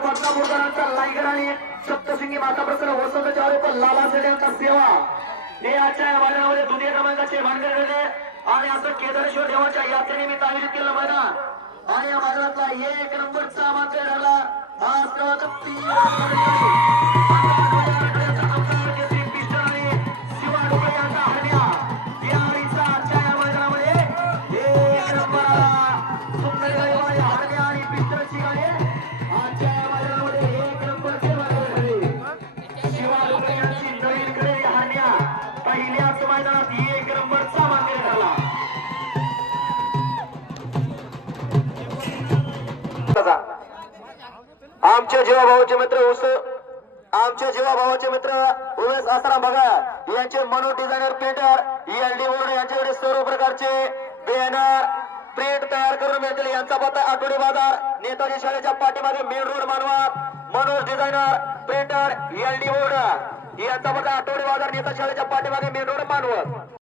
Padma मुरगरांचा liger आणि सप्तशिंगी माता प्रसन्न वसंतच्या आरोप लाला सेड्यांचा सेवा हे आजच्या मैदानामध्ये दुनिया क्रमांकाचे मानकरी ठरले आणि असं केदारेश्वर देवाच्या यात्रेनिमित्त आयोजित केलं मैदान आणि या मैदानातला एक नंबरचा मात्र ठरला आज पहिल्याच मैदानात एक नंबरचा मानकरी ठरला. आमचे जीवाभावाचे मित्र आमचे जीवाभावाचे मित्र उमेश आसाराम बघा यांचे मनो डिझायनर पेंटर ELD बोर्ड यांच्याकडे सर्व प्रकारचे बॅनर प्रिंट तयार करून मिळतील. यांचा पत्ता आठवडे बाजार नेताजी शाळेच्या पाठीमागे main road Manwat. Manoj designer painter ELD board यांचा पत्ता आठवडे बाजार नेताजी शाळेच्या पाठीमागे मेन रोड मानवत.